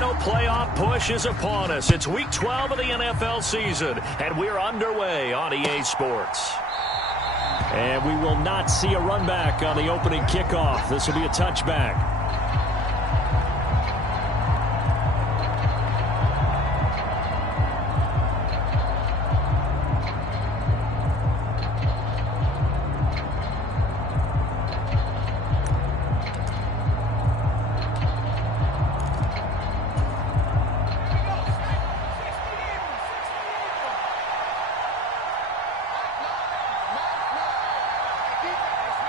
final playoff push is upon us. It's Week 12 of the NFL season, and we're underway on EA Sports. And we will not see a run back on the opening kickoff. This will be a touchback.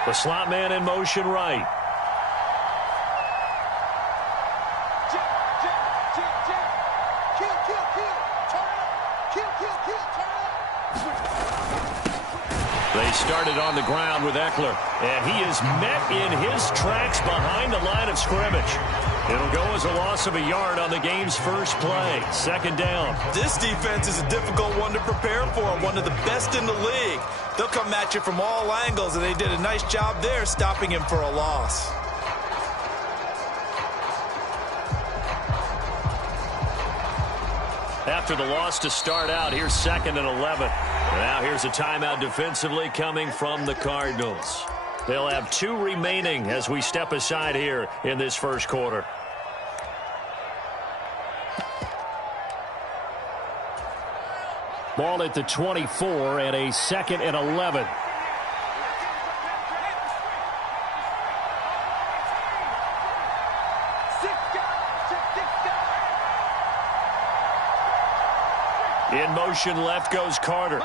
The slot man in motion right. They started on the ground with Eckler, and he is met in his tracks behind the line of scrimmage. It'll go as a loss of a yard on the game's first play. Second down. This defense is a difficult one to prepare for, one of the best in the league. They'll come at you from all angles, and they did a nice job there stopping him for a loss. After the loss to start out, here's 2nd and 11. Now here's a timeout defensively coming from the Cardinals. They'll have 2 remaining as we step aside here in this first quarter. Ball at the 24 and a 2nd and 11. In motion left goes Carter.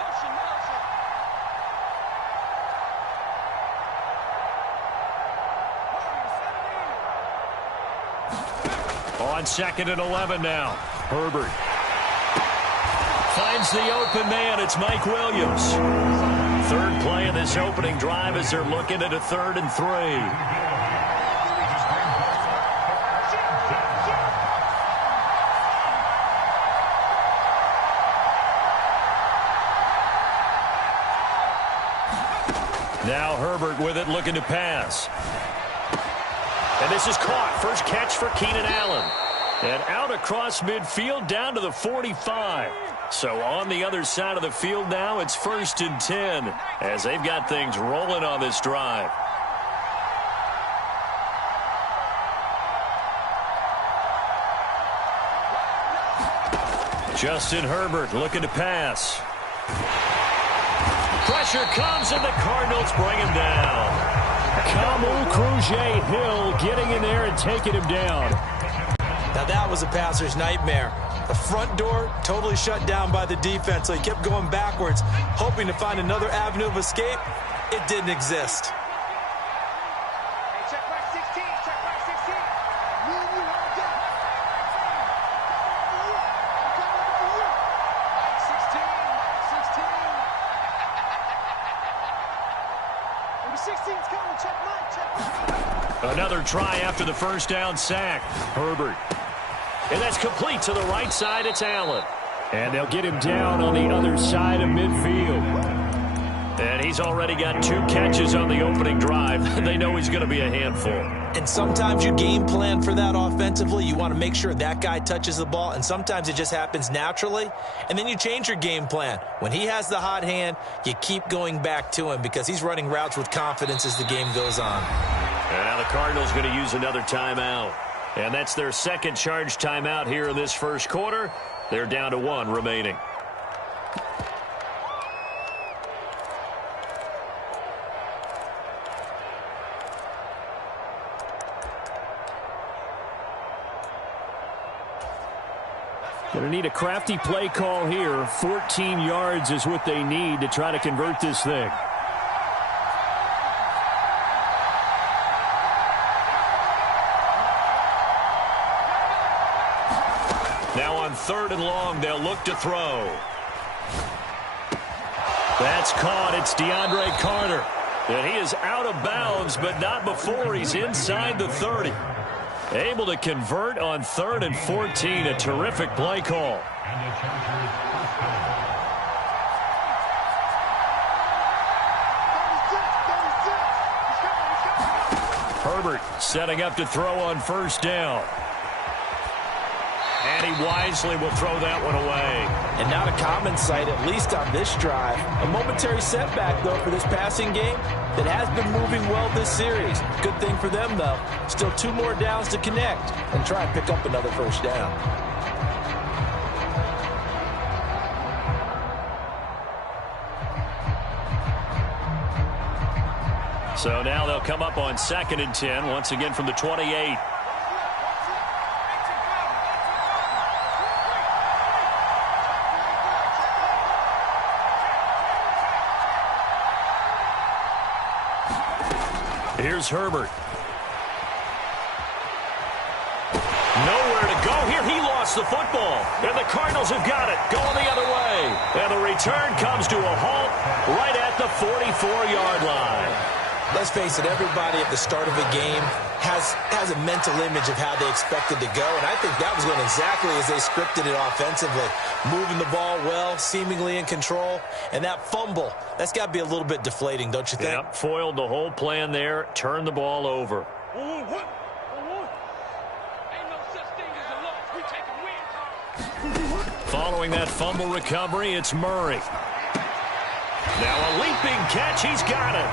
On 2nd and 11 now. Herbert finds the open man. It's Mike Williams. Third play of this opening drive as they're looking at a 3rd and 3. Now Herbert with it, looking to pass. And this is caught. First catch for Keenan Allen. And out across midfield down to the 45. So on the other side of the field now, it's 1st and 10 as they've got things rolling on this drive. Justin Herbert looking to pass. Pressure comes and the Cardinals bring him down. Kamu Grugier-Hill getting in there and taking him down. Now that was a passer's nightmare. The front door totally shut down by the defense, so he kept going backwards, hoping to find another avenue of escape. It didn't exist. Another try after the first down sack. Herbert. And that's complete to the right side. It's Allen. And they'll get him down on the other side of midfield. And he's already got 2 catches on the opening drive. They know he's going to be a handful. And sometimes you game plan for that offensively. You want to make sure that guy touches the ball, and sometimes it just happens naturally. And then you change your game plan. When he has the hot hand, you keep going back to him because he's running routes with confidence as the game goes on. And now the Cardinals going to use another timeout. And that's their second charge timeout here in this first quarter. They're down to 1 remaining. Going to need a crafty play call here. 14 yards is what they need to try to convert this thing. Now on 3rd and long, they'll look to throw. That's caught. It's DeAndre Carter. And he is out of bounds, but not before he's inside the 30. Able to convert on 3rd and 14. A terrific play call. Herbert setting up to throw on 1st down. wisely will throw that one away. And not a common sight, at least on this drive. A momentary setback, though, for this passing game that has been moving well this series. Good thing for them, though. Still 2 more downs to connect and try and pick up another first down. So now they'll come up on 2nd and 10, once again from the 28. Here's Herbert. Nowhere to go here. He lost the football. And the Cardinals have got it. Going the other way. And the return comes to a halt right at the 44-yard line. Let's face it, everybody at the start of a game has a mental image of how they expected to go, and I think that was going exactly as they scripted it offensively. Moving the ball well, seemingly in control, and that fumble, that's got to be a little bit deflating, don't you think? Yep, foiled the whole plan there, turned the ball over. Following that fumble recovery, it's Murray. Now a leaping catch, he's got it.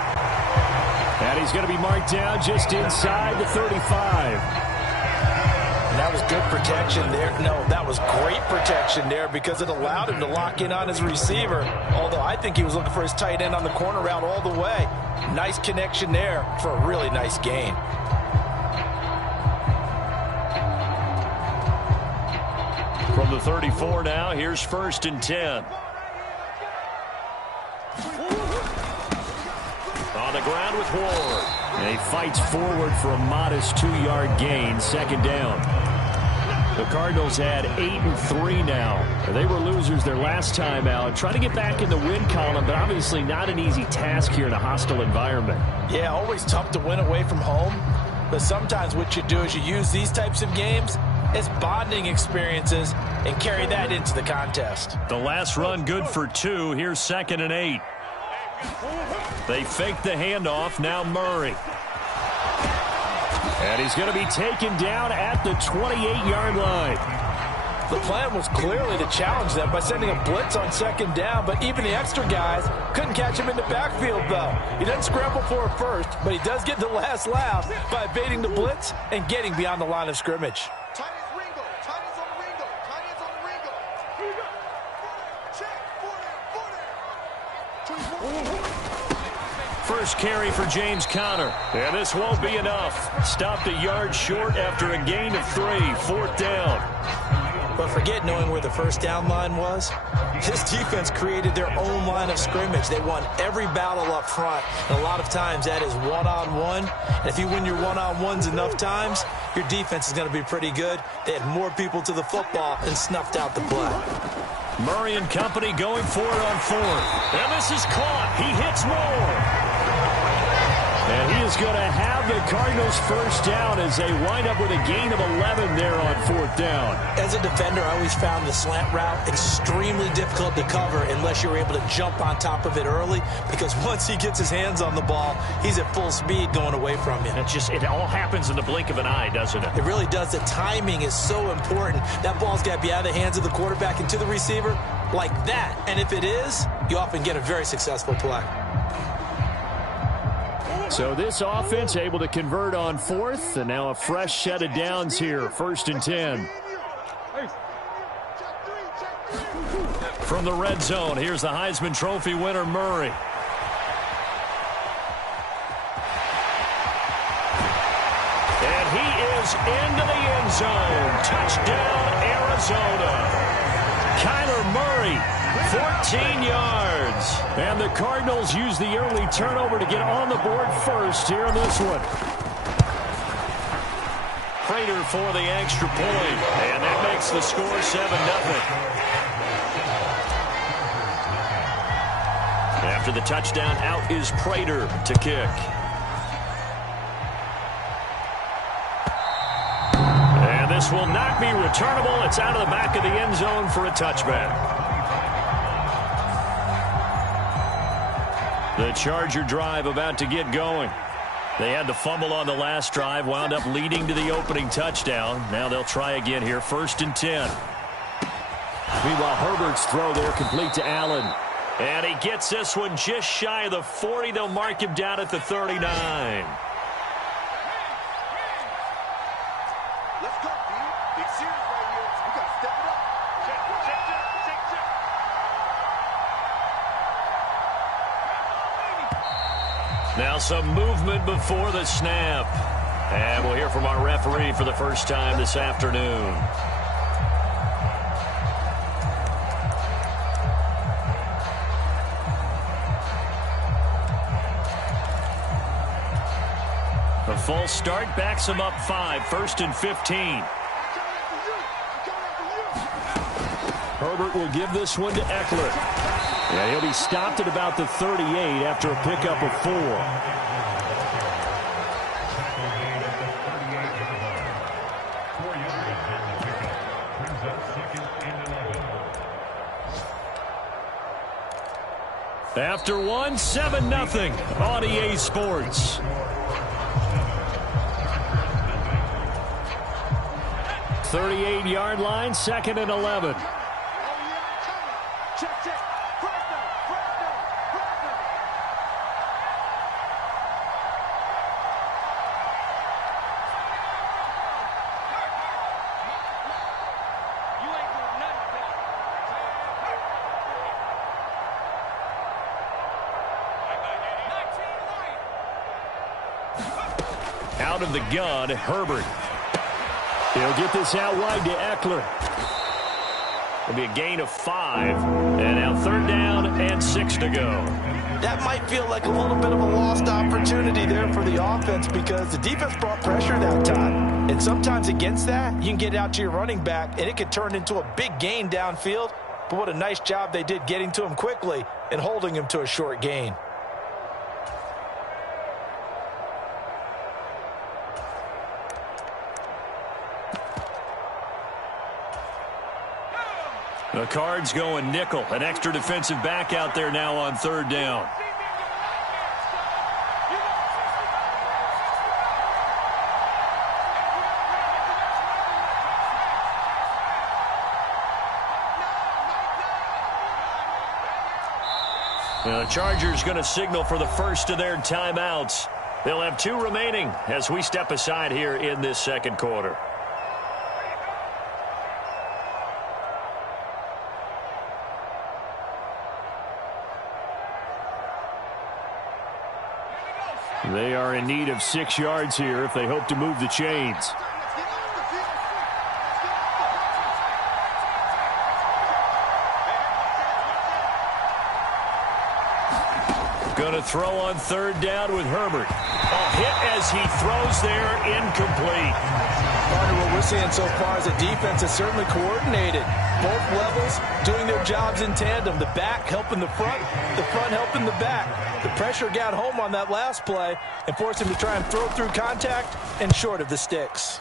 And he's going to be marked down just inside the 35. And that was good protection there. No, that was great protection there because it allowed him to lock in on his receiver. Although I think he was looking for his tight end on the corner route all the way. Nice connection there for a really nice gain. From the 34 now, here's 1st and 10. On the ground with Ward. And he fights forward for a modest 2-yard gain, 2nd down. The Cardinals had 8-3 now. They were losers their last time out. Trying to get back in the win column, but obviously not an easy task here in a hostile environment. Yeah, always tough to win away from home. But sometimes what you do is you use these types of games as bonding experiences and carry that into the contest. The last run good for 2. Here's 2nd and 8. They fake the handoff. Now Murray. And he's going to be taken down at the 28-yard line. The plan was clearly to challenge them by sending a blitz on 2nd down, but even the extra guys couldn't catch him in the backfield, though. He doesn't scramble for it first, but he does get the last laugh by evading the blitz and getting beyond the line of scrimmage. First carry for James Conner. And this won't be enough. Stopped a yard short after a gain of 3. 4th down. But forget knowing where the first down line was. This defense created their own line of scrimmage. They won every battle up front. And a lot of times that is one-on-one. And if you win your one-on-ones enough times, your defense is going to be pretty good. They had more people to the football and snuffed out the play. Murray and company going for it on 4th. And this is caught. He hits Moore. And he is going to have the Cardinals first down as they wind up with a gain of 11 there on 4th down. As a defender, I always found the slant route extremely difficult to cover unless you're able to jump on top of it early, because once he gets his hands on the ball, he's at full speed going away from you. It all happens in the blink of an eye, doesn't it? It really does. The timing is so important. That ball's got to be out of the hands of the quarterback and to the receiver like that. And if it is, you often get a very successful play. So this offense able to convert on 4th, and now a fresh set of downs here, 1st and 10. From the red zone, here's the Heisman Trophy winner, Murray. And he is into the end zone. Touchdown, Arizona. Kyler Murray, 14 yards. And the Cardinals use the early turnover to get on the board first here in this one. Prater for the extra point. And that makes the score 7-0. After the touchdown, out is Prater to kick. And this will not be returnable. It's out of the back of the end zone for a touchback. The Charger drive about to get going. They had the fumble on the last drive, wound up leading to the opening touchdown. Now they'll try again here, 1st and 10. Meanwhile, Herbert's throw there complete to Allen. And he gets this one just shy of the 40. They'll mark him down at the 39. Let's go, D. Big series right here. We got to step it up. Now some movement before the snap. And we'll hear from our referee for the first time this afternoon. A false start backs him up 5, 1st and 15. Herbert will give this one to Eckler. And he'll be stopped at about the 38 after a pickup of 4. After one, 7-0 on EA Sports. The 38-yard line, 2nd and 11. Out of the gun, Herbert. He'll get this out wide to Eckler. It'll be a gain of 5. And now 3rd down and 6 to go. That might feel like a little bit of a lost opportunity there for the offense because the defense brought pressure that time. And sometimes against that, you can get out to your running back, and it could turn into a big gain downfield. But what a nice job they did getting to him quickly and holding him to a short gain. The Cards going nickel. An extra defensive back out there now on 3rd down. The Chargers going to signal for the first of their timeouts. They'll have 2 remaining as we step aside here in this 2nd quarter. They are in need of 6 yards here if they hope to move the chains. Going to throw on 3rd down with Herbert. A hit as he throws there, incomplete. Partner, what we're seeing so far is the defense is certainly coordinated. Both levels doing their jobs in tandem. The back helping the front helping the back. The pressure got home on that last play and forced him to try and throw through contact and short of the sticks.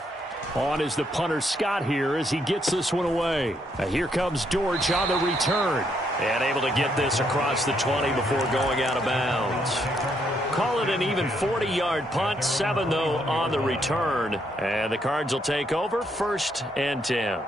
On is the punter Scott here as he gets this one away. Here comes Dortch on the return. And able to get this across the 20 before going out of bounds. Call it an even 40-yard punt. 7, though, on the return. And the Cards will take over 1st and 10.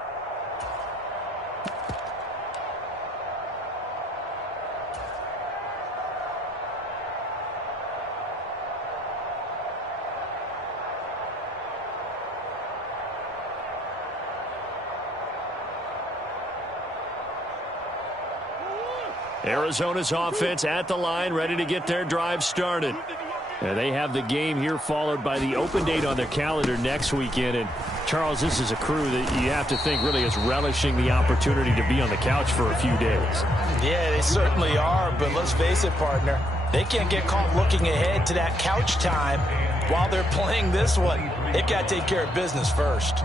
Arizona's offense at the line, ready to get their drive started. And they have the game here followed by the open date on their calendar next weekend. And, Charles, this is a crew that you have to think really is relishing the opportunity to be on the couch for a few days. Yeah, they certainly are, but let's face it, partner. They can't get caught looking ahead to that couch time while they're playing this one. They've got to take care of business first.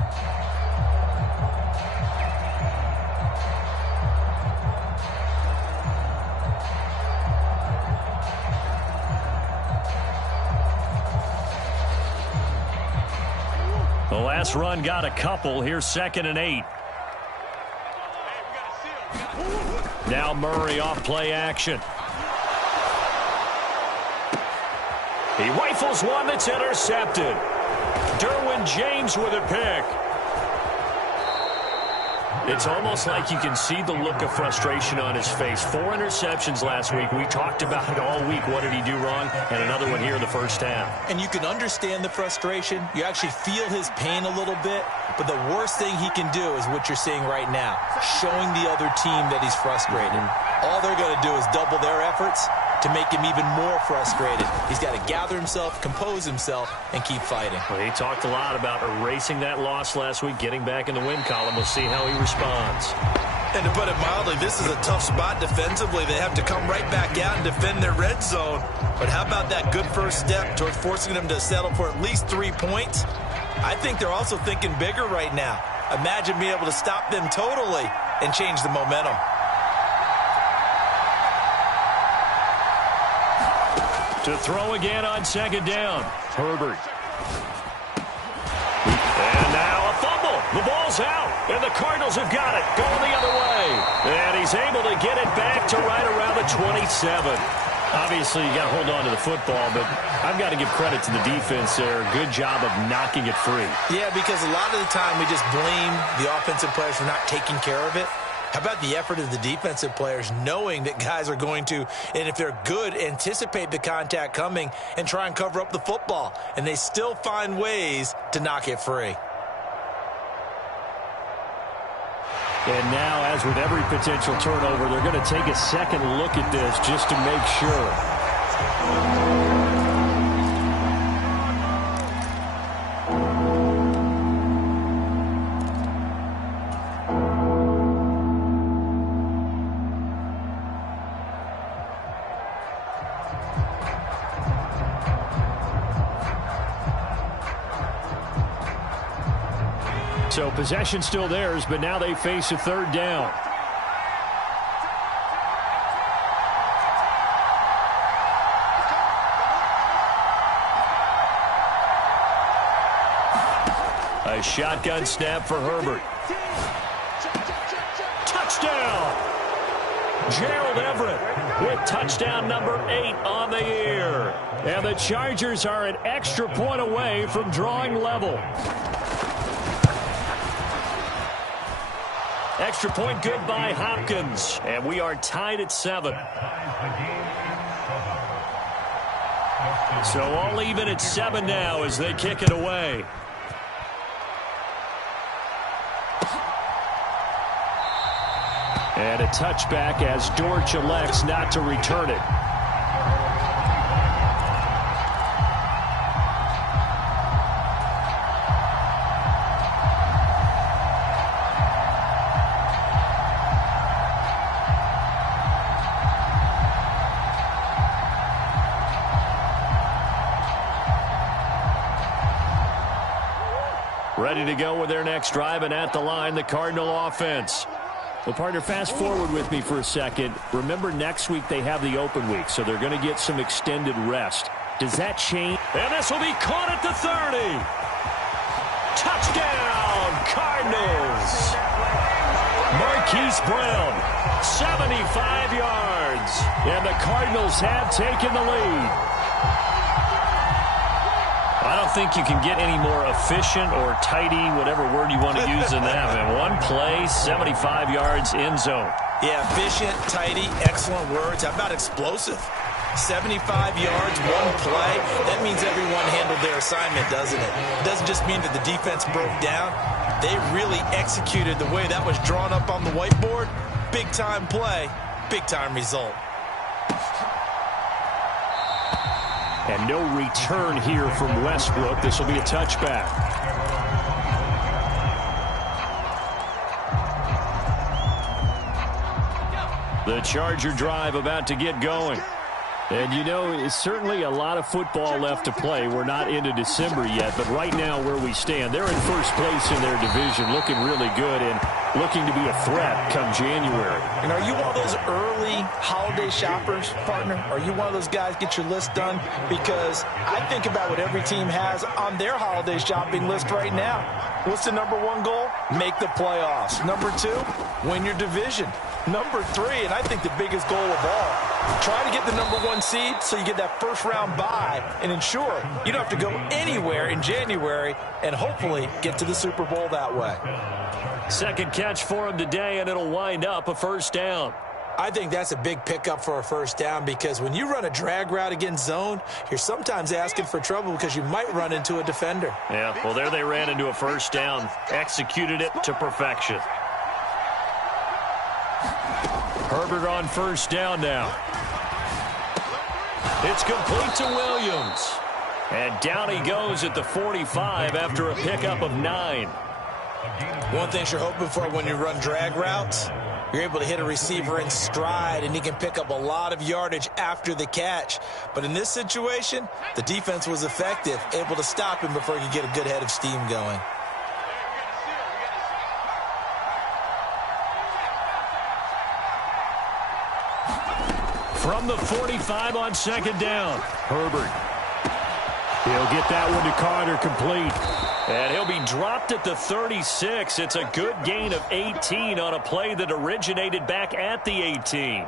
The last run got a couple. Here's 2nd and 8. Now Murray off play action. He rifles one that's intercepted. Derwin James with a pick. It's almost like you can see the look of frustration on his face. 4 interceptions last week. We talked about it all week. What did he do wrong? And another one here in the first half. And you can understand the frustration. You actually feel his pain a little bit. But the worst thing he can do is what you're seeing right now, showing the other team that he's frustrated. All they're going to do is double their efforts to make him even more frustrated. He's got to gather himself, compose himself, and keep fighting. Well, he talked a lot about erasing that loss last week, getting back in the win column. We'll see how he responds. And to put it mildly, this is a tough spot defensively. They have to come right back out and defend their red zone. But how about that good first step towards forcing them to settle for at least 3 points? I think they're also thinking bigger right now. Imagine being able to stop them totally and change the momentum. To throw again on second down. Herbert. And now a fumble. The ball's out. And the Cardinals have got it. Going the other way. And he's able to get it back to right around the 27. Obviously, you got to hold on to the football, but I've got to give credit to the defense there. Good job of knocking it free. Yeah, because a lot of the time we just blame the offensive players for not taking care of it. How about the effort of the defensive players knowing that guys are going to, and if they're good, anticipate the contact coming and try and cover up the football. And they still find ways to knock it free. And now, as with every potential turnover, they're going to take a second look at this just to make sure. So possession still theirs, but now they face a third down. A shotgun snap for Herbert. Touchdown! Gerald Everett with touchdown number 8 on the year. And the Chargers are an extra point away from drawing level. Extra point good by Hopkins. And we are tied at 7. So all even at 7 now as they kick it away. And a touchback as Dortch elects not to return it. Ready to go with their next drive, and at the line, the Cardinal offense. Well, partner, fast forward with me for a second. Remember, next week they have the open week, so they're going to get some extended rest. Does that change? And this will be caught at the 30. Touchdown, Cardinals. Marquise Brown, 75 yards. And the Cardinals have taken the lead. I don't think you can get any more efficient or tidy, whatever word you want to use in that. And one play, 75 yards, end zone. Yeah, efficient, tidy, excellent words. How about explosive? 75 yards, one play. That means everyone handled their assignment, doesn't it? It doesn't just mean that the defense broke down. They really executed the way that was drawn up on the whiteboard. Big-time play, big-time result. And no return here from Westbrook. This will be a touchback. The Charger drive about to get going. And, you know, it's certainly a lot of football left to play. We're not into December yet, but right now where we stand, they're in first place in their division, looking really good and looking to be a threat come January. And are you one of those early holiday shoppers, partner? Are you one of those guys get your list done? Because I think about what every team has on their holiday shopping list right now. What's the number 1 goal? Make the playoffs. Number 2, win your division. Number 3, and I think the biggest goal of all, try to get the number 1 seed so you get that first-round bye and ensure you don't have to go anywhere in January and hopefully get to the Super Bowl that way. Second catch for him today, and it'll wind up a first down. I think that's a big pickup for a first down because when you run a drag route against zone, you're sometimes asking for trouble because you might run into a defender. Yeah, well, there they ran into a first down, executed it to perfection. Herbert on first down now. It's complete to Williams. And down he goes at the 45 after a pickup of 9. One thing you're hoping for when you run drag routes, you're able to hit a receiver in stride, and he can pick up a lot of yardage after the catch. But in this situation, the defense was effective, able to stop him before he could get a good head of steam going. From the 45 on second down, Herbert. He'll get that one to Carter complete. And he'll be dropped at the 36. It's a good gain of 18 on a play that originated back at the 18.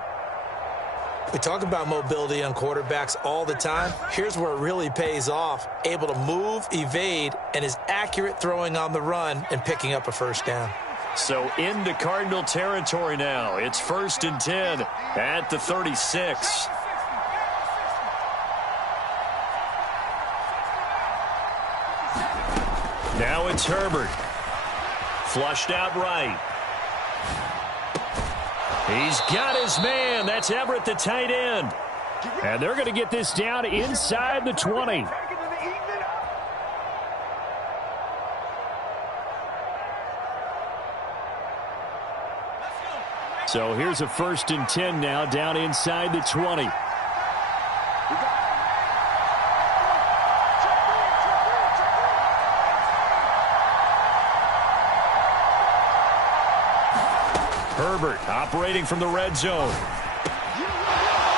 We talk about mobility on quarterbacks all the time. Here's where it really pays off. Able to move, evade, and is accurate throwing on the run and picking up a first down. So into Cardinal territory now. It's 1st and 10 at the 36. Now it's Herbert. Flushed out right. He's got his man. That's Everett, the tight end. And they're going to get this down inside the 20. So here's a 1st and 10 now down inside the 20. Herbert operating from the red zone.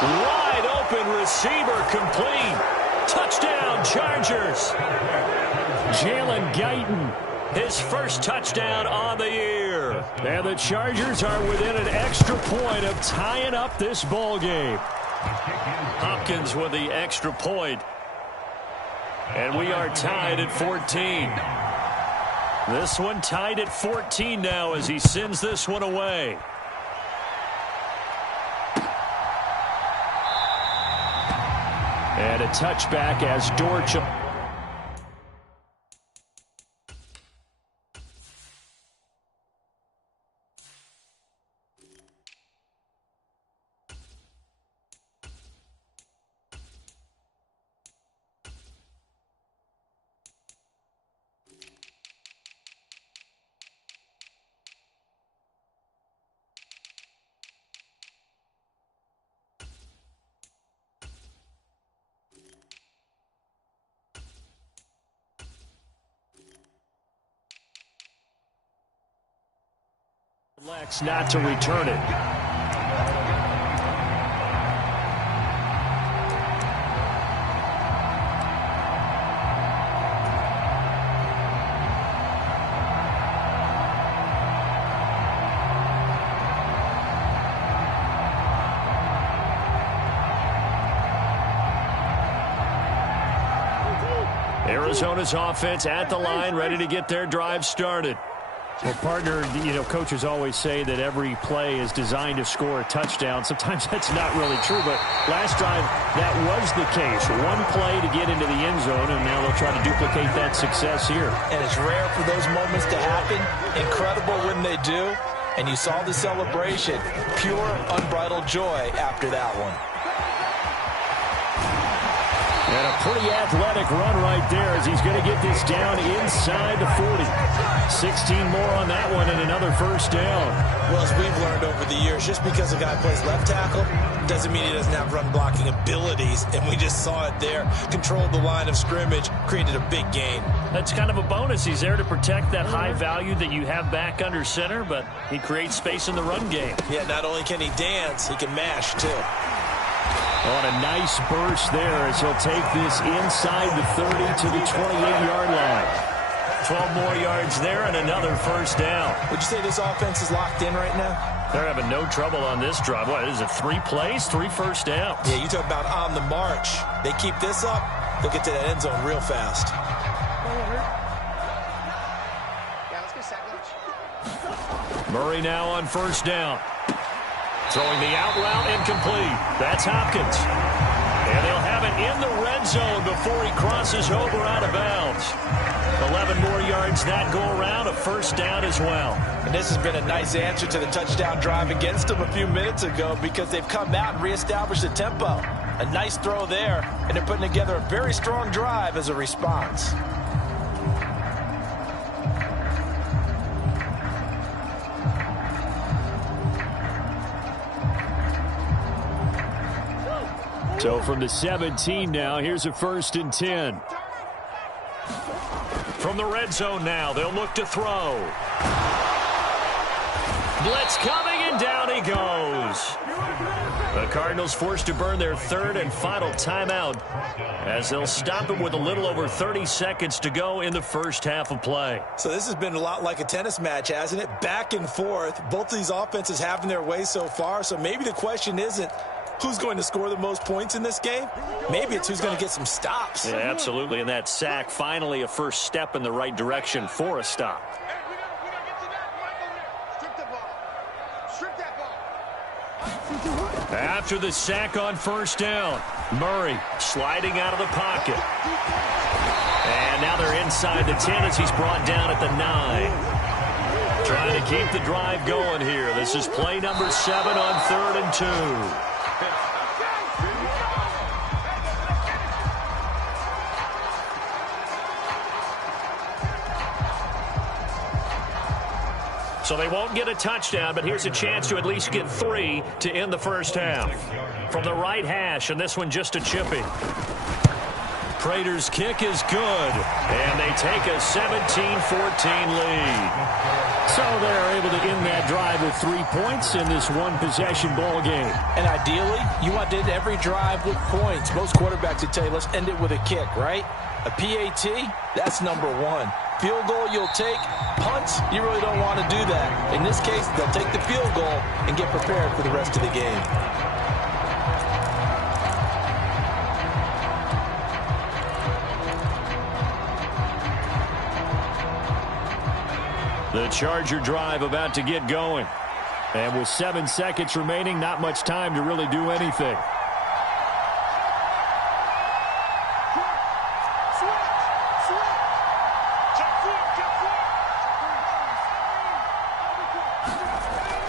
Wide open receiver complete. Touchdown Chargers. Jalen Guyton, his first touchdown on the year. And the Chargers are within an extra point of tying up this ball game. Hopkins with the extra point. And we are tied at 14. This one tied at 14 now as he sends this one away. And a touchback as Dortch. Elects not to return it. Arizona's offense at the line, ready to get their drive started. Well, partner, coaches always say that every play is designed to score a touchdown. Sometimes that's not really true, but last drive, that was the case. One play to get into the end zone, and now they'll try to duplicate that success here. And it's rare for those moments to happen. Incredible when they do. And you saw the celebration. Pure, unbridled joy after that one. And a pretty athletic run right there as he's going to get this down inside the 40. 16 more on that one and another first down. Well, as we've learned over the years, just because a guy plays left tackle doesn't mean he doesn't have run blocking abilities. And we just saw it there. Controlled the line of scrimmage, created a big gain. That's kind of a bonus. He's there to protect that high value that you have back under center, but he creates space in the run game. Yeah, not only can he dance, he can mash too. On a nice burst there as he'll take this inside the 30 to the 28-yard line. 12 more yards there and another first down. Would you say this offense is locked in right now? They're having no trouble on this drive. What is it, 3 plays, 3 first downs? Yeah, you talk about on the march. They keep this up, they'll get to that end zone real fast. Murray now on first down. Throwing the out route incomplete. That's Hopkins. And they'll have it in the red zone before he crosses over out of bounds. 11 more yards that go around, a first down as well. And this has been a nice answer to the touchdown drive against them a few minutes ago because they've come out and reestablished the tempo. A nice throw there, and they're putting together a very strong drive as a response. So from the 17 now, here's a 1st and 10. From the red zone now, they'll look to throw. Blitz coming, and down he goes. The Cardinals forced to burn their 3rd and final timeout as they'll stop it with a little over 30 seconds to go in the first half of play. So this has been a lot like a tennis match, hasn't it? Back and forth. Both of these offenses having their way so far, so maybe the question isn't who's going to score the most points in this game? Maybe it's who's going to get some stops. Yeah, absolutely. And that sack, finally a first step in the right direction for a stop. After the sack on first down, Murray sliding out of the pocket. And now they're inside the 10 as he's brought down at the 9. Trying to keep the drive going here. This is play number 7 on 3rd and 2. So they won't get a touchdown, but here's a chance to at least get 3 to end the first half. From the right hash, and this one just a chippy. Prater's kick is good, and they take a 17-14 lead. So they're able to end that drive with 3 points in this one-possession ball game. And ideally, you want to end every drive with points. Most quarterbacks would tell you, let's end it with a kick, right? A PAT, that's number 1. Field goal you'll take. Punts, you really don't want to do that. In this case, they'll take the field goal and get prepared for the rest of the game. The Charger drive about to get going. And with 7 seconds remaining, not much time to really do anything.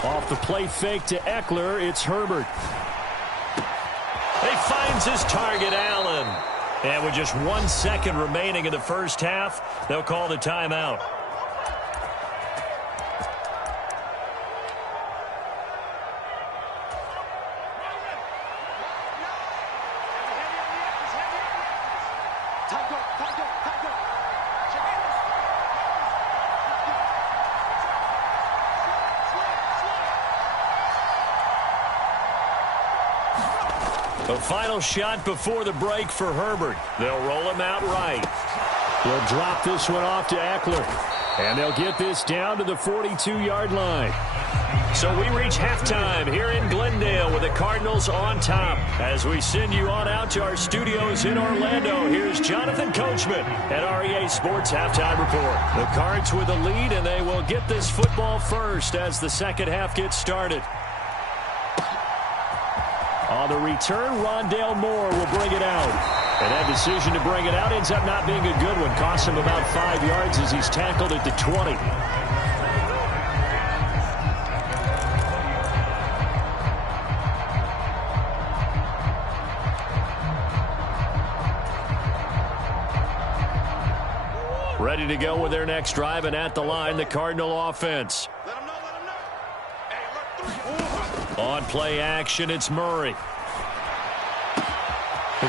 Off the play fake to Eckler, it's Herbert. He finds his target, Allen. And with just 1 second remaining in the first half, they'll call the timeout. The final shot before the break for Herbert. They'll roll him out right. They'll drop this one off to Eckler. And they'll get this down to the 42-yard line. So we reach halftime here in Glendale with the Cardinals on top. As we send you on out to our studios in Orlando, here's Jonathan Coachman at REA Sports Halftime Report. The Cards with the lead, and they will get this football first as the second half gets started. On the return, Rondale Moore will bring it out. And that decision to bring it out ends up not being a good one. Costs him about 5 yards as he's tackled at the 20. Ready to go with their next drive, and at the line, the Cardinal offense. On play action, it's Murray.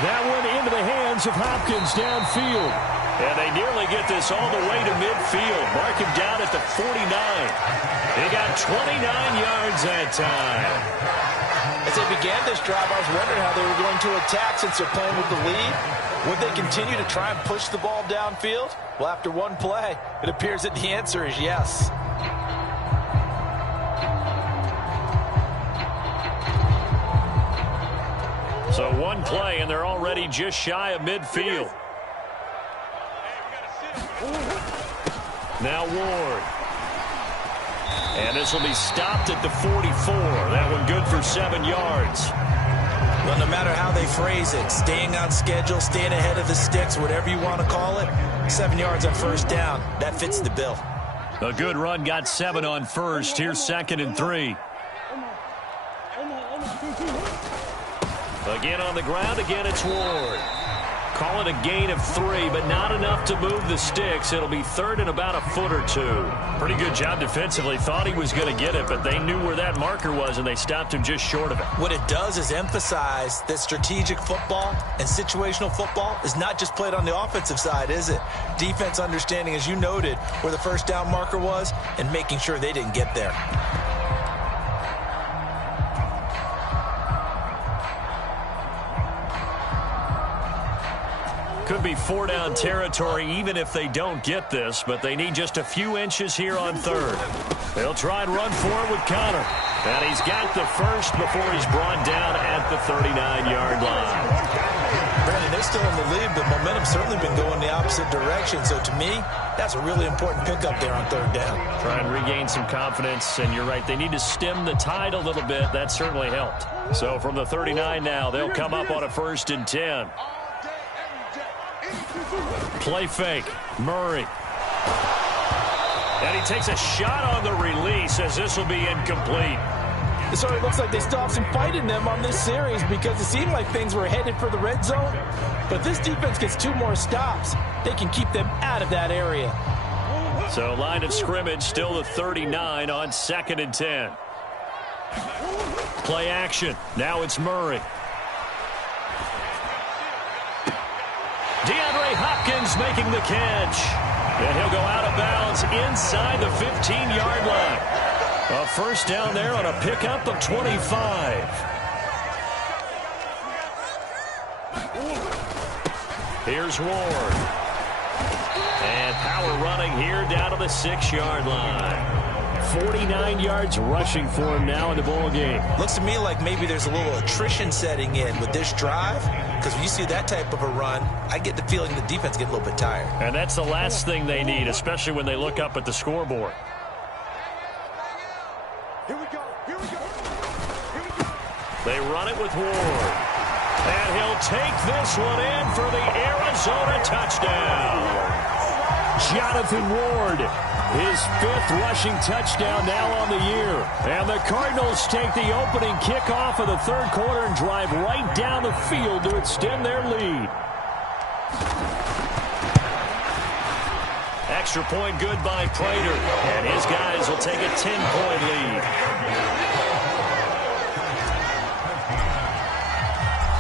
That one into the hands of Hopkins downfield. And they nearly get this all the way to midfield. Mark him down at the 49. He got 29 yards that time. As they began this drive, I was wondering how they were going to attack since they're playing with the lead. Would they continue to try and push the ball downfield? Well, after one play, it appears that the answer is yes. So one play, and they're already just shy of midfield. Now Ward. And this will be stopped at the 44. That one good for 7 yards. Well, no matter how they phrase it, staying on schedule, staying ahead of the sticks, whatever you want to call it, 7 yards on first down, that fits the bill. A good run got 7 on first. Here's 2nd and 3. Again on the ground, again it's Ward. Call it a gain of 3, but not enough to move the sticks. It'll be 3rd and about a foot or 2. Pretty good job defensively. Thought he was going to get it, but they knew where that marker was, and they stopped him just short of it. What it does is emphasize that strategic football and situational football is not just played on the offensive side, is it? Defense understanding, as you noted, where the first down marker was and making sure they didn't get there. Could be 4-down territory even if they don't get this, but they need just a few inches here on 3rd. They'll try and run for it with Connor. And he's got the first before he's brought down at the 39-yard line. Brandon, they're still in the lead, but momentum's certainly been going the opposite direction. So to me, that's a really important pickup there on 3rd down. Try and regain some confidence, and you're right, they need to stem the tide a little bit. That certainly helped. So from the 39 now, they'll come up on a 1st and 10. Play fake. Murray. And he takes a shot on the release as this will be incomplete. So it looks like they still have some fight in them on this series because it seemed like things were headed for the red zone. But this defense gets 2 more stops. They can keep them out of that area. So line of scrimmage still the 39 on 2nd and 10. Play action. Now it's Murray. DeAndre Hopkins making the catch. And he'll go out of bounds inside the 15-yard line. A first down there on a pickup of 25. Here's Ward. And power running here down to the 6-yard line. 49 yards rushing for him now in the ball game. Looks to me like maybe there's a little attrition setting in with this drive, because when you see that type of a run, I get the feeling the defense gets a little bit tired. And that's the last thing they need, especially when they look up at the scoreboard. Here we go. Here we go. Here we go. They run it with Ward. And he'll take this one in for the Arizona touchdown. Jonathan Ward, his 5th rushing touchdown now on the year. And the Cardinals take the opening kickoff of the 3rd quarter and drive right down the field to extend their lead. Extra point good by Prater. And his guys will take a 10-point lead.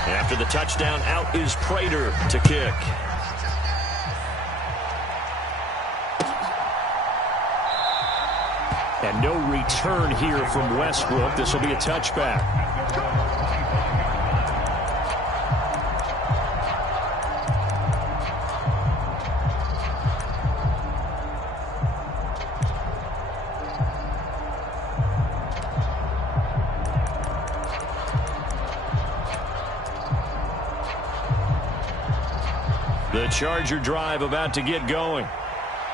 After the touchdown, out is Prater to kick. And no return here from Westbrook. This will be a touchback. The Charger drive about to get going.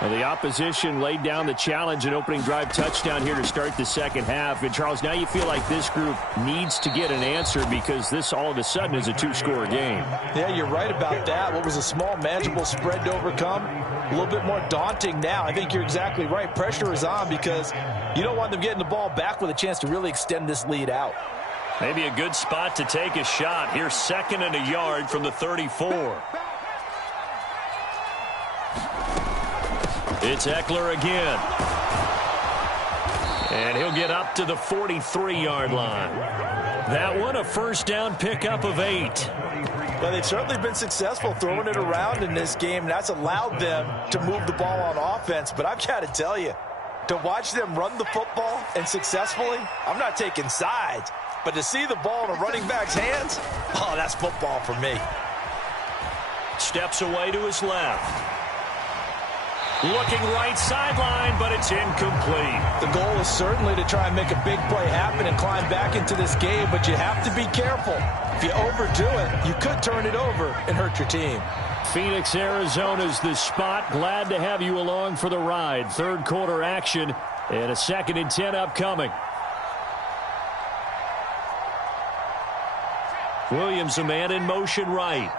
And the opposition laid down the challenge, an opening drive touchdown here to start the 2nd half. And, Charles, now you feel like this group needs to get an answer because this all of a sudden is a 2-score game. Yeah, you're right about that. What was a small, manageable spread to overcome, a little bit more daunting now. I think you're exactly right. Pressure is on because you don't want them getting the ball back with a chance to really extend this lead out. Maybe a good spot to take a shot. Here's 2nd and a yard from the 34. It's Eckler again. And he'll get up to the 43-yard line. That one a first down pickup of 8. Well, they've certainly been successful throwing it around in this game. That's allowed them to move the ball on offense. But I've got to tell you, to watch them run the football and successfully, I'm not taking sides. But to see the ball in a running back's hands, oh, that's football for me. Steps away to his left. Looking right sideline, but it's incomplete. The goal is certainly to try and make a big play happen and climb back into this game, but you have to be careful. If you overdo it, you could turn it over and hurt your team. Phoenix, Arizona's the spot. Glad to have you along for the ride. Third quarter action and a 2nd and 10 upcoming. Williams, a man in motion right.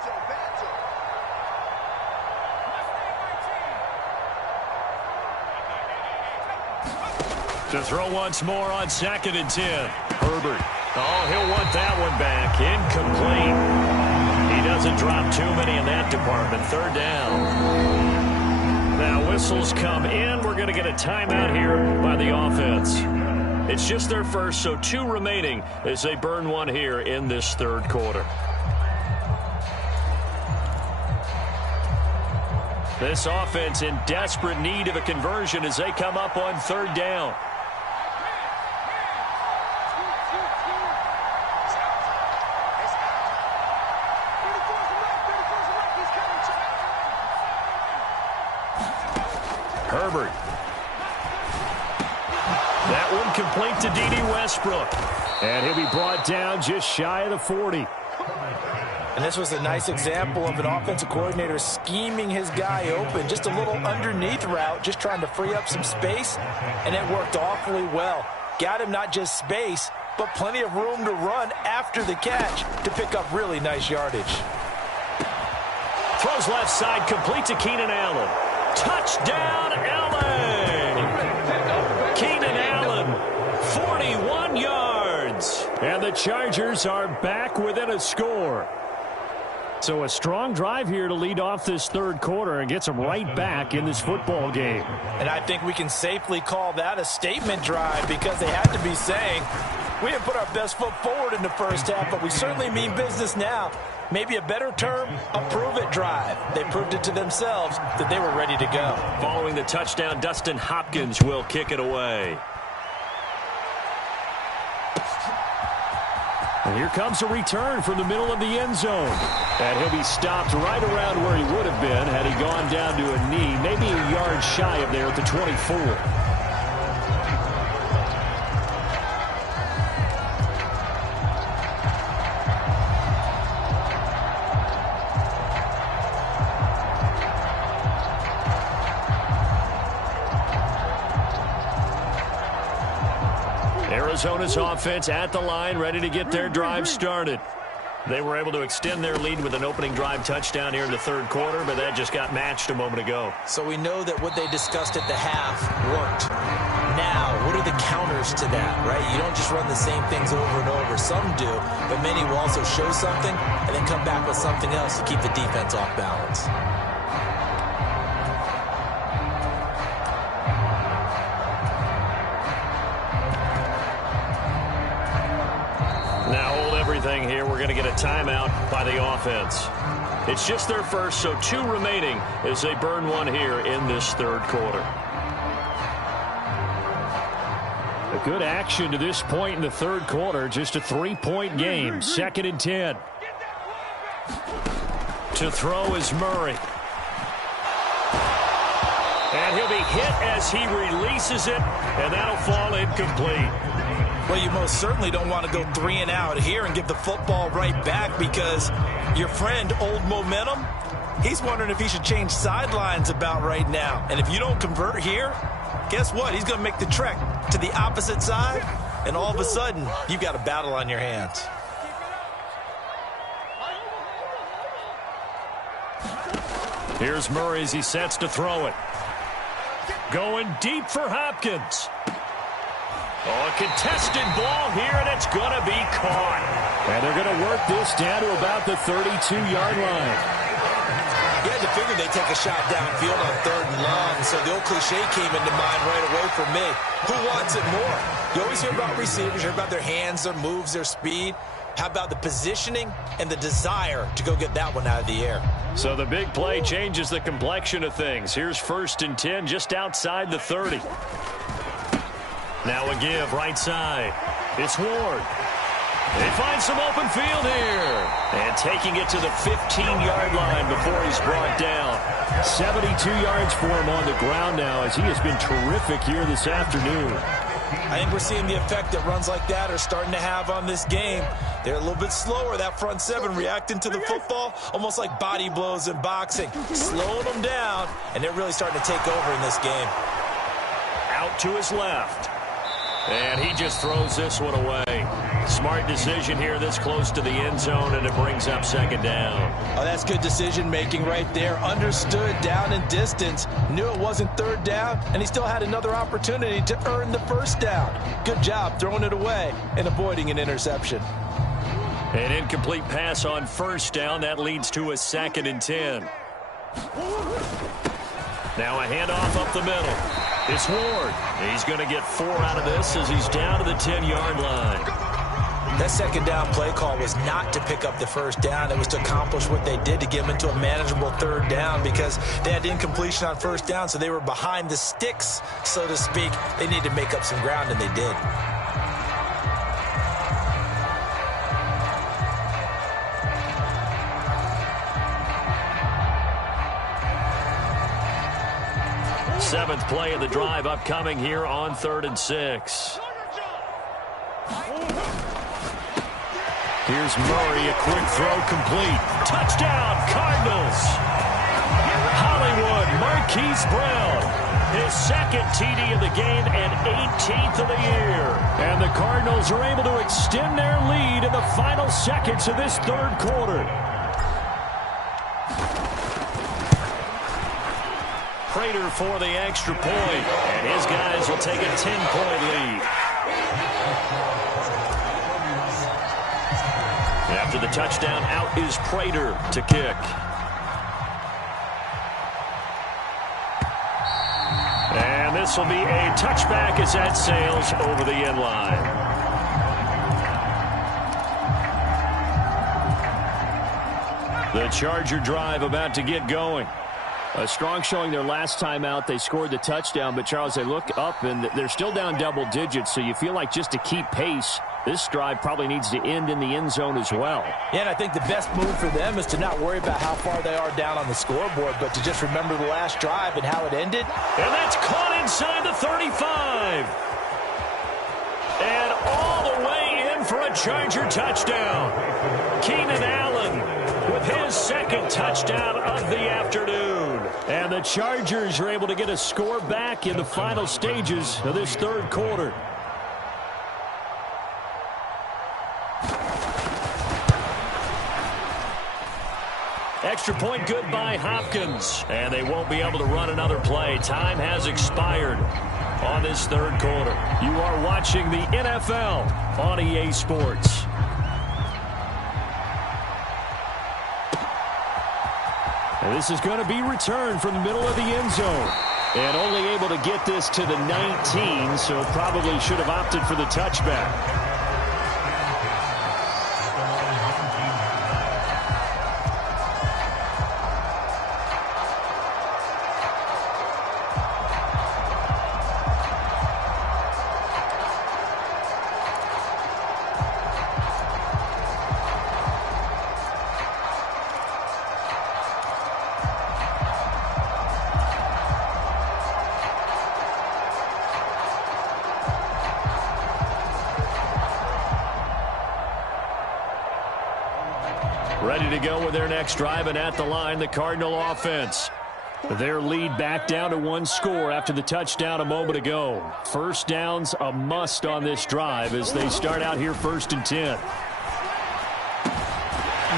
To throw once more on 2nd and 10. Herbert. Oh, he'll want that one back. Incomplete. He doesn't drop too many in that department. 3rd down. Now whistles come in. We're going to get a timeout here by the offense. It's just their first, so 2 remaining as they burn one here in this 3rd quarter. This offense in desperate need of a conversion as they come up on 3rd down. Herbert. That one complete to D.D. Westbrook. And he'll be brought down just shy of the 40. And this was a nice example of an offensive coordinator scheming his guy open. Just a little underneath route, just trying to free up some space. And it worked awfully well. Got him not just space, but plenty of room to run after the catch to pick up really nice yardage. Throws left side, complete to Keenan Allen. Touchdown, Allen! Keenan Allen, 41 yards. And the Chargers are back within a score. So a strong drive here to lead off this 3rd quarter and gets them right back in this football game. And I think we can safely call that a statement drive because they had to be saying, we didn't put our best foot forward in the first half, but we certainly mean business now. Maybe a better term, a prove-it drive. They proved it to themselves that they were ready to go. Following the touchdown, Dustin Hopkins will kick it away. And here comes a return from the middle of the end zone. And he'll be stopped right around where he would have been had he gone down to a knee, maybe a yard shy of there at the 24. Arizona's offense at the line, ready to get their drive started. They were able to extend their lead with an opening drive touchdown here in the 3rd quarter, but that just got matched a moment ago. So we know that what they discussed at the half worked. Now, what are the counters to that, right? You don't just run the same things over and over. Some do, but many will also show something and then come back with something else to keep the defense off balance. Now hold everything here. We're going to get a timeout by the offense. It's just their first, so 2 remaining as they burn one here in this 3rd quarter. A good action to this point in the 3rd quarter. Just a 3-point game. 2nd and 10. To throw is Murray. And he'll be hit as he releases it, and that'll fall incomplete. Well, you most certainly don't want to go 3 and out here and give the football right back because your friend, Old Momentum, he's wondering if he should change sidelines about right now. And if you don't convert here, guess what? He's going to make the trek to the opposite side, and all of a sudden, you've got a battle on your hands. Here's Murray as he sets to throw it. Going deep for Hopkins. Oh, a contested ball here, and it's going to be caught. And they're going to work this down to about the 32-yard line. You had to figure they'd take a shot downfield on 3rd and long, so the old cliche came into mind right away for me. Who wants it more? You always hear about receivers, you hear about their hands, their moves, their speed. How about the positioning and the desire to go get that one out of the air? So the big play changes the complexion of things. Here's 1st and 10 just outside the 30. Now a give right side. It's Ward. They find some open field here. And taking it to the 15-yard line before he's brought down. 72 yards for him on the ground now as he has been terrific here this afternoon. I think we're seeing the effect that runs like that are starting to have on this game. They're a little bit slower, that front seven, reacting to the football, almost like body blows in boxing. Slowing them down, and they're really starting to take over in this game. Out to his left. And he just throws this one away. Smart decision here this close to the end zone, and it brings up second down. Oh, that's good decision-making right there. Understood down and distance. Knew it wasn't third down, and he still had another opportunity to earn the first down. Good job throwing it away and avoiding an interception. An incomplete pass on first down. That leads to a 2nd and 10. Now a handoff up the middle. It's Ward. He's going to get 4 out of this as he's down to the 10-yard line. That second down play call was not to pick up the first down. It was to accomplish what they did to get them into a manageable third down because they had incompletion on first down, so they were behind the sticks, so to speak. They needed to make up some ground, and they did. Seventh play of the drive upcoming here on 3rd and 6. Here's Murray, a quick throw complete. Touchdown, Cardinals. Hollywood, Marquise Brown. His 2nd TD of the game and 18th of the year. And the Cardinals are able to extend their lead in the final seconds of this 3rd quarter. Prater for the extra point, and his guys will take a 10-point lead. After the touchdown, out is Prater to kick. And this will be a touchback as that sails over the end line. The Charger drive about to get going. A strong showing their last time out. They scored the touchdown, but, Charles, they look up, and they're still down double digits, so you feel like just to keep pace, this drive probably needs to end in the end zone as well. Yeah, and I think the best move for them is to not worry about how far they are down on the scoreboard, but to just remember the last drive and how it ended. And that's caught inside the 35. And all the way in for a Charger touchdown. Keenan Allen with his 2nd touchdown of the afternoon. And the Chargers are able to get a score back in the final stages of this 3rd quarter. Extra point good by Hopkins. And they won't be able to run another play. Time has expired on this 3rd quarter. You are watching the NFL on EA Sports. And this is going to be returned from the middle of the end zone. And only able to get this to the 19, so probably should have opted for the touchback. Ready to go with their next drive, and at the line, the Cardinal offense. Their lead back down to 1 score after the touchdown a moment ago. First down's a must on this drive as they start out here 1st and 10.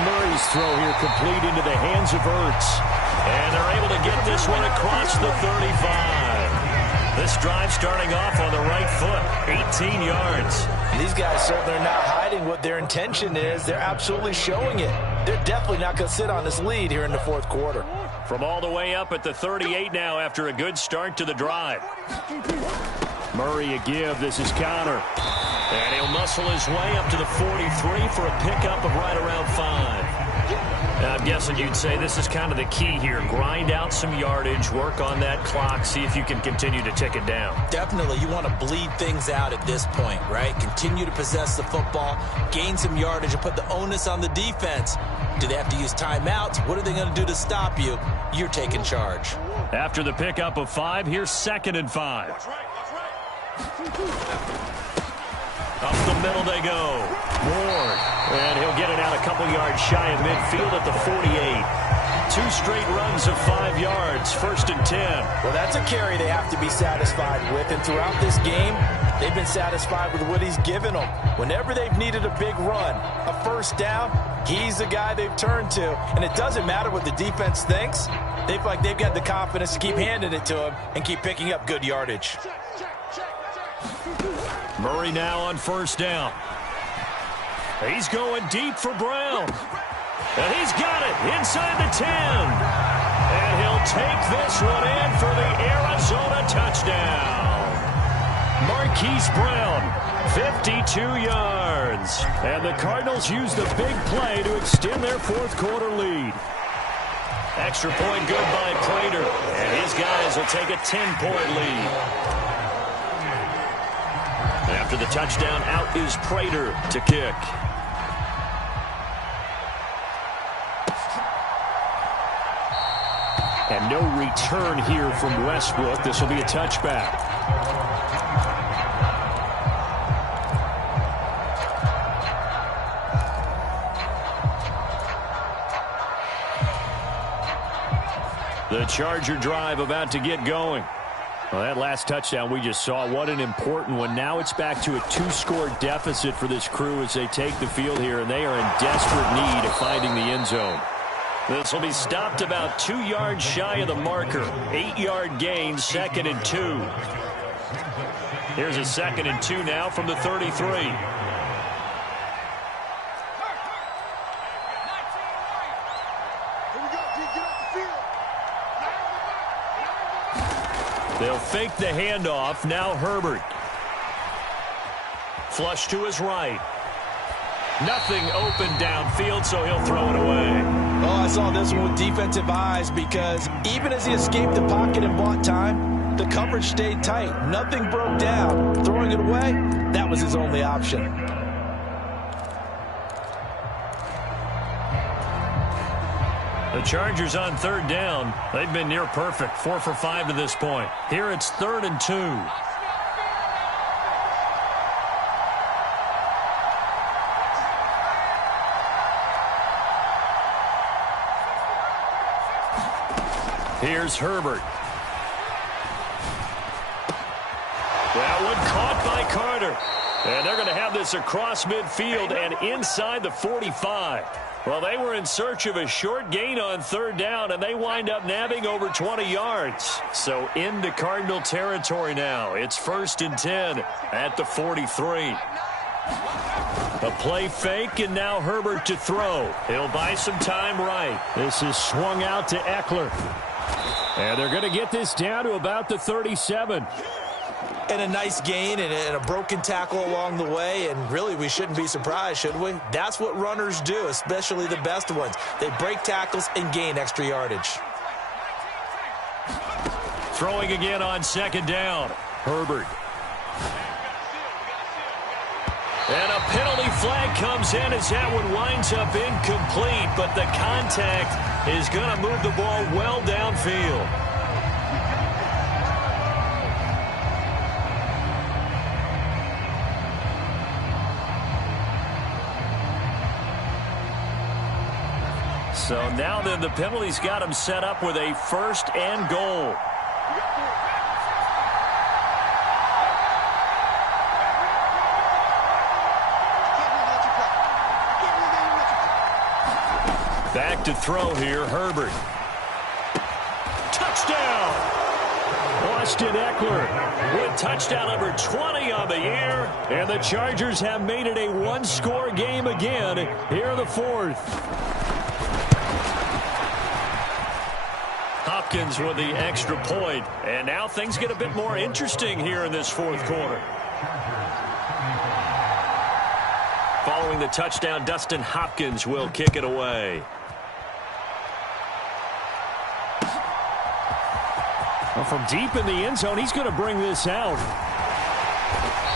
Murray's throw here complete into the hands of Ertz. And they're able to get this one across the 35. This drive starting off on the right foot, 18 yards. These guys certainly are not hiding what their intention is. They're absolutely showing it. They're definitely not going to sit on this lead here in the 4th quarter. From all the way up at the 38 now after a good start to the drive. Murray a give. This is Connor. And he'll muscle his way up to the 43 for a pickup of right around 5. I'm guessing you'd say this is kind of the key here. Grind out some yardage, work on that clock, see if you can continue to tick it down. Definitely, you want to bleed things out at this point, right? Continue to possess the football, gain some yardage, and put the onus on the defense. Do they have to use timeouts? What are they going to do to stop you? You're taking charge. After the pickup of 5, here's 2nd and 5. Up the middle they go. Ward. And he'll get it out a couple yards shy of midfield at the 48. 2 straight runs of 5 yards. 1st and 10. Well, that's a carry they have to be satisfied with. And throughout this game, they've been satisfied with what he's given them. Whenever they've needed a big run, a first down, he's the guy they've turned to. And it doesn't matter what the defense thinks. They feel like they've got the confidence to keep handing it to him and keep picking up good yardage. Murray now on 1st down. He's going deep for Brown. And he's got it inside the 10. And he'll take this one in for the Arizona touchdown. Marquise Brown, 52 yards. And the Cardinals use the big play to extend their 4th quarter lead. Extra point good by Prater. And his guys will take a 10-point lead. After the touchdown, out is Prater to kick. And no return here from Westbrook. This will be a touchback. The Charger drive about to get going. Well, that last touchdown we just saw, what an important one. Now it's back to a 2-score deficit for this crew as they take the field here, and they are in desperate need of finding the end zone. This will be stopped about 2 yards shy of the marker. 8-yard gain, 2nd and 2. Here's a 2nd and 2 now from the 33. They'll fake the handoff. Now Herbert. Flush to his right. Nothing open downfield, so he'll throw it away. Oh, I saw this one with defensive eyes because even as he escaped the pocket and bought time, the coverage stayed tight. Nothing broke down. Throwing it away, that was his only option. The Chargers on 3rd down. They've been near perfect. 4 for 5 to this point. Here it's 3rd and 2. Here's Herbert. That one caught by Carter. And they're going to have this across midfield and inside the 45. Well, they were in search of a short gain on 3rd down, and they wind up nabbing over 20 yards. So into Cardinal territory now. It's 1st and 10 at the 43. A play fake, and now Herbert to throw. He'll buy some time right. This is swung out to Eckler. And they're going to get this down to about the 37. And a nice gain and a broken tackle along the way. And really, we shouldn't be surprised, should we? That's what runners do, especially the best ones. They break tackles and gain extra yardage. Throwing again on 2nd down. Herbert. And a penalty flag comes in as that one winds up incomplete. But the contact is going to move the ball well downfield. So now then the penalty's got him set up with a 1st and goal. Back to throw here, Herbert. Touchdown! Austin Eckler with touchdown number 20 on the year. And the Chargers have made it a 1-score game again here in the 4th. Hopkins with the extra point. And now things get a bit more interesting here in this 4th quarter. Following the touchdown, Dustin Hopkins will kick it away. Well, from deep in the end zone, he's going to bring this out.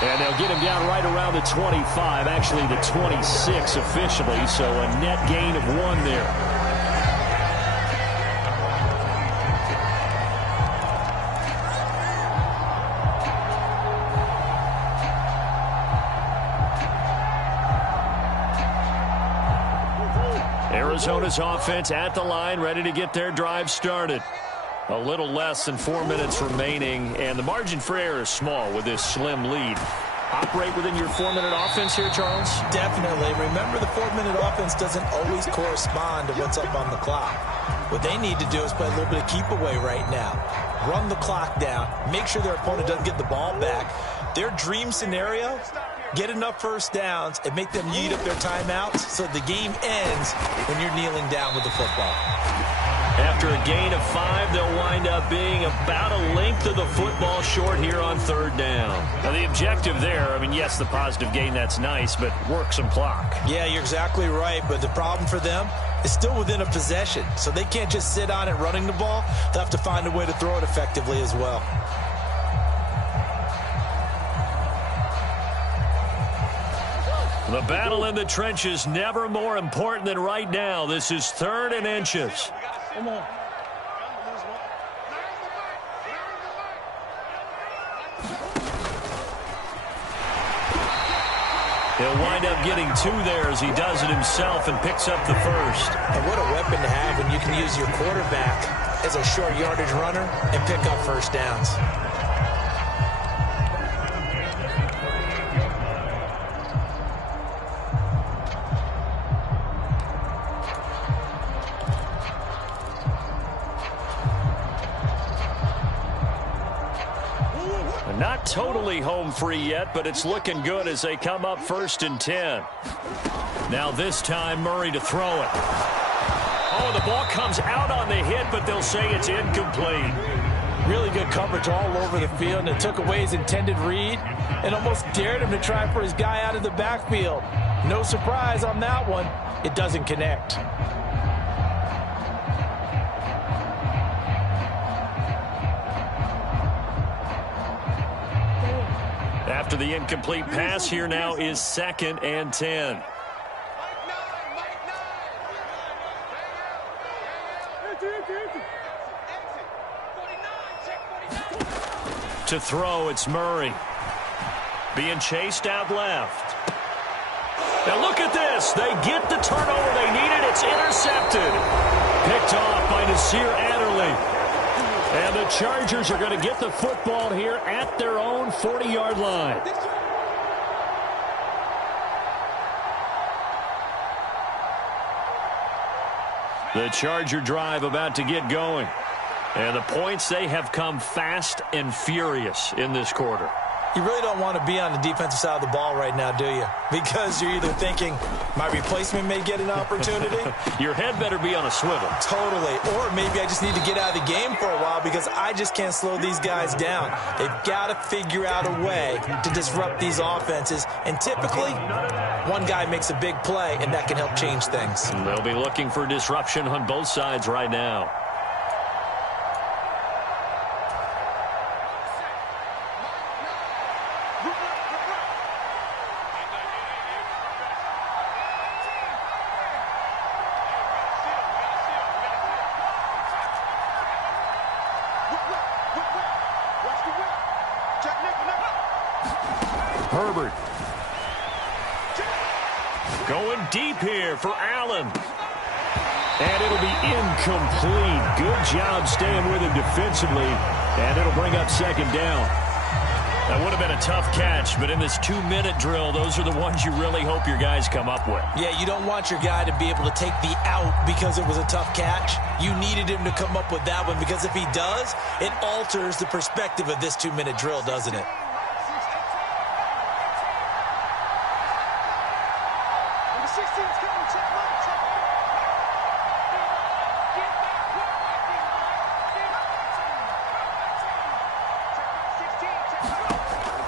And they'll get him down right around the 25, actually the 26 officially, so a net gain of 1 there. Arizona's offense at the line, ready to get their drive started. A little less than 4 minutes remaining, and the margin for error is small with this slim lead. Operate within your 4-minute offense here, Charles? Definitely. Remember, the 4-minute offense doesn't always correspond to what's up on the clock. What they need to do is play a little bit of keep away right now. Run the clock down. Make sure their opponent doesn't get the ball back. Their dream scenario, get enough first downs and make them eat up their timeouts so the game ends when you're kneeling down with the football. After a gain of 5, they'll wind up being about a length of the football short here on 3rd down. Now, the objective there, I mean, yes, the positive gain, that's nice, but work some clock. Yeah, you're exactly right, but the problem for them is still within a possession, so they can't just sit on it running the ball. They'll have to find a way to throw it effectively as well. The battle in the trenches never more important than right now. This is 3rd and inches. Come on. He'll wind up getting 2 there as he does it himself and picks up the first. And what a weapon to have when you can use your quarterback as a short yardage runner and pick up first downs. Not totally home free yet, but it's looking good as they come up 1st and 10. Now this time, Murray to throw it. Oh, the ball comes out on the hit, but they'll say it's incomplete. Really good coverage all over the field, and it took away his intended read and almost dared him to try for his guy out of the backfield. No surprise on that one. It doesn't connect. After the incomplete pass, here now is 2nd and 10. To throw, it's Murray. Being chased out left. Now look at this. They get the turnover they needed. It's intercepted. Picked off by Nasir Adderley. And the Chargers are going to get the football here at their own 40-yard line. The Charger drive about to get going. And the points, they have come fast and furious in this quarter. You really don't want to be on the defensive side of the ball right now, do you? Because you're either thinking, my replacement may get an opportunity. Your head better be on a swivel. Totally. Or maybe I just need to get out of the game for a while because I just can't slow these guys down. They've got to figure out a way to disrupt these offenses. And typically, one guy makes a big play, and that can help change things. And they'll be looking for disruption on both sides right now. Herbert. Going deep here for Allen. And it'll be incomplete. Good job staying with him defensively. And it'll bring up 2nd down. That would have been a tough catch, but in this 2-minute drill, those are the ones you really hope your guys come up with. Yeah, you don't want your guy to be able to take the out because it was a tough catch. You needed him to come up with that one because if he does, it alters the perspective of this 2-minute drill, doesn't it?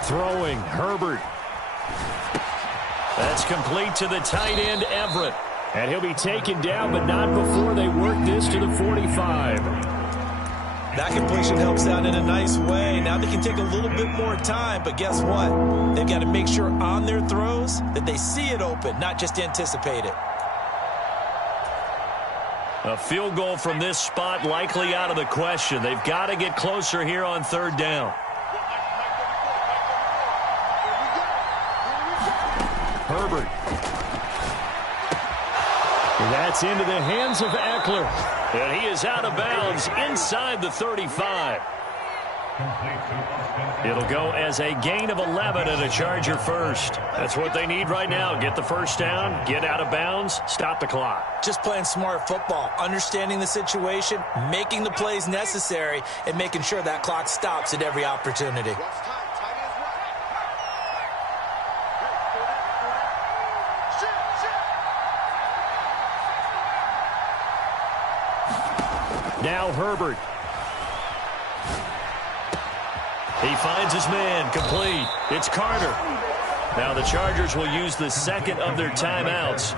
Throwing, Herbert. That's complete to the tight end, Everett. And he'll be taken down, but not before they work this to the 45. That completion helps out in a nice way. Now they can take a little bit more time, but guess what? They've got to make sure on their throws that they see it open, not just anticipate it. A field goal from this spot likely out of the question. They've got to get closer here on third down. Herbert. That's into the hands of Eckler. And he is out of bounds inside the 35. It'll go as a gain of 11 and a Charger first. That's what they need right now. Get the first down, get out of bounds, stop the clock. Just playing smart football, understanding the situation, making the plays necessary, and making sure that clock stops at every opportunity. Now Herbert. He finds his man, complete. It's Carter. Now the Chargers will use the second of their timeouts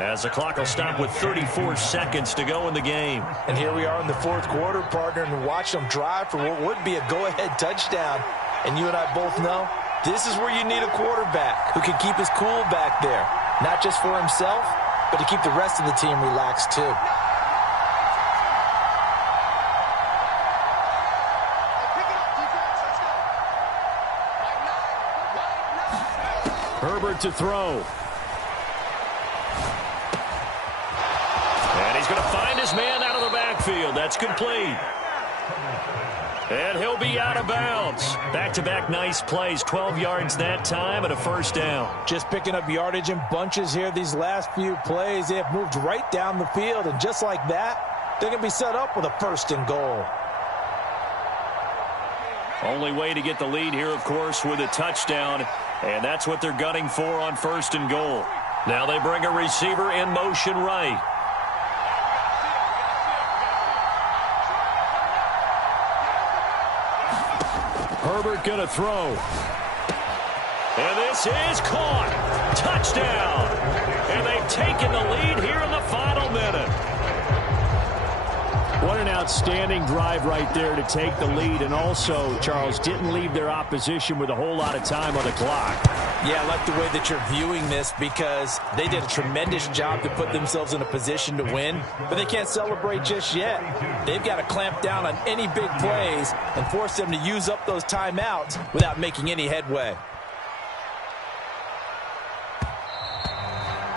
as the clock will stop with 34 seconds to go in the game. And here we are in the fourth quarter, partner, and watch them drive for what would be a go-ahead touchdown. And you and I both know this is where you need a quarterback who can keep his cool back there, not just for himself, but to keep the rest of the team relaxed too. Herbert to throw. And he's going to find his man out of the backfield. That's complete. And he'll be out of bounds. Back-to-back nice plays. 12 yards that time and a first down. Just picking up yardage in bunches here these last few plays. They have moved right down the field, and just like that, they're going to be set up with a first and goal. Only way to get the lead here, of course, with a touchdown. And that's what they're gunning for on first and goal. Now they bring a receiver in motion right. Herbert going to throw. And this is caught. Touchdown. And they've taken the lead here in the final minute. What an outstanding drive right there to take the lead. And also, Charles, didn't leave their opposition with a whole lot of time on the clock. Yeah, I like the way that you're viewing this because they did a tremendous job to put themselves in a position to win, but they can't celebrate just yet. They've got to clamp down on any big plays and force them to use up those timeouts without making any headway.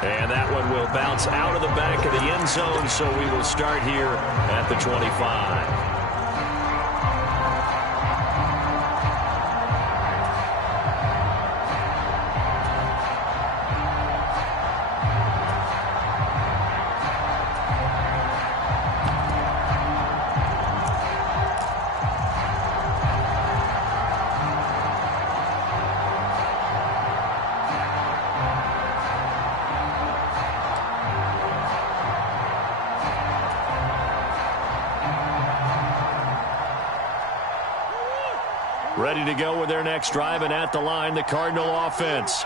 And that one will bounce out of the back of the end zone, so we will start here at the 25. Ready to go with their next drive, and at the line, the Cardinal offense.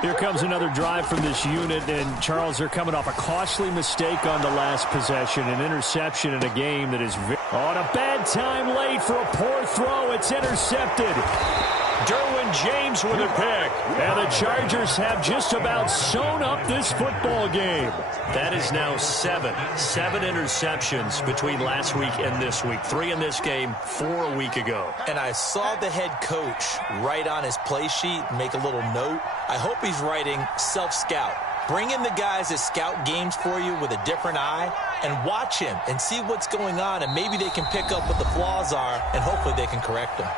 Here comes another drive from this unit, and Charles, they're coming off a costly mistake on the last possession, an interception in a game that is on a bad time late for a poor throw. It's intercepted. Derwin James with a pick. And the Chargers have just about sewn up this football game. That is now seven interceptions between last week and this week. 3 in this game, 4 a week ago. And I saw the head coach write on his play sheet, make a little note. I hope he's writing self-scout. Bring in the guys that scout games for you with a different eye and watch him and see what's going on, and maybe they can pick up what the flaws are, and hopefully they can correct them.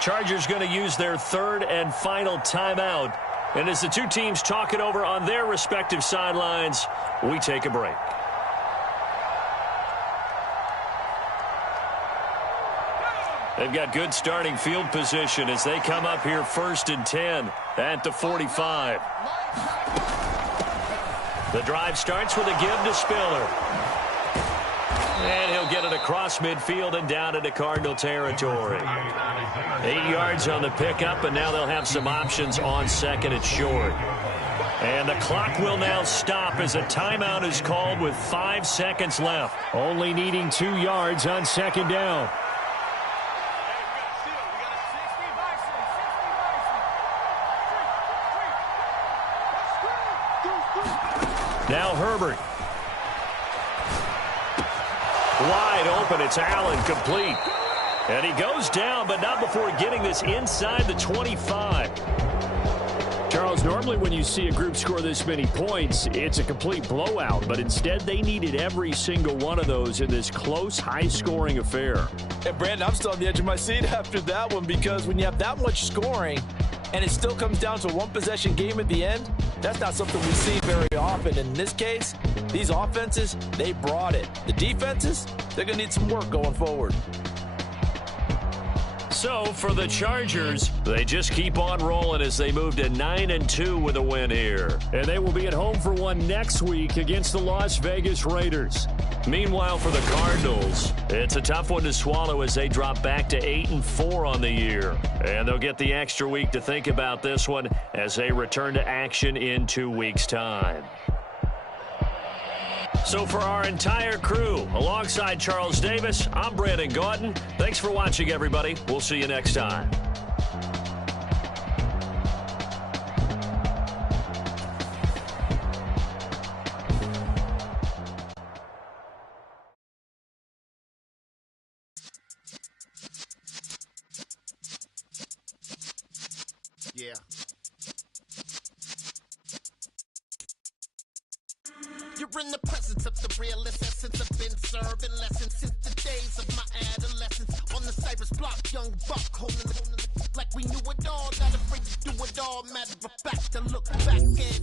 Chargers going to use their third and final timeout. And as the two teams talk it over on their respective sidelines, we take a break. They've got good starting field position as they come up here 1st and 10 at the 45. The drive starts with a give to Spiller. And he'll get it across midfield and down into Cardinal territory. 8 yards on the pickup, and now they'll have some options on second and short. And the clock will now stop as a timeout is called with 5 seconds left. Only needing 2 yards on second down. Now Herbert. Wide open. It's Allen, complete. And he goes down, but not before getting this inside the 25. Charles, normally when you see a group score this many points, it's a complete blowout. But instead, they needed every single one of those in this close, high-scoring affair. And, Brandon, I'm still on the edge of my seat after that one because when you have that much scoring and it still comes down to a one-possession game at the end, that's not something we see very often. In this case, these offenses, they brought it. The defenses, they're going to need some work going forward. So for the Chargers, they just keep on rolling as they move to 9-2 with a win here. And they will be at home for one next week against the Las Vegas Raiders. Meanwhile, for the Cardinals, it's a tough one to swallow as they drop back to 8-4 on the year. And they'll get the extra week to think about this one as they return to action in 2 weeks' time. So for our entire crew, alongside Charles Davis, I'm Brandon Gaudin. Thanks for watching, everybody. We'll see you next time. Yeah. You're in the presence of the realest essence. I've been serving lessons since the days of my adolescence. On the Cypress block, young buck holding it like we knew it all. Not afraid to do it all. Matter of fact, to look back and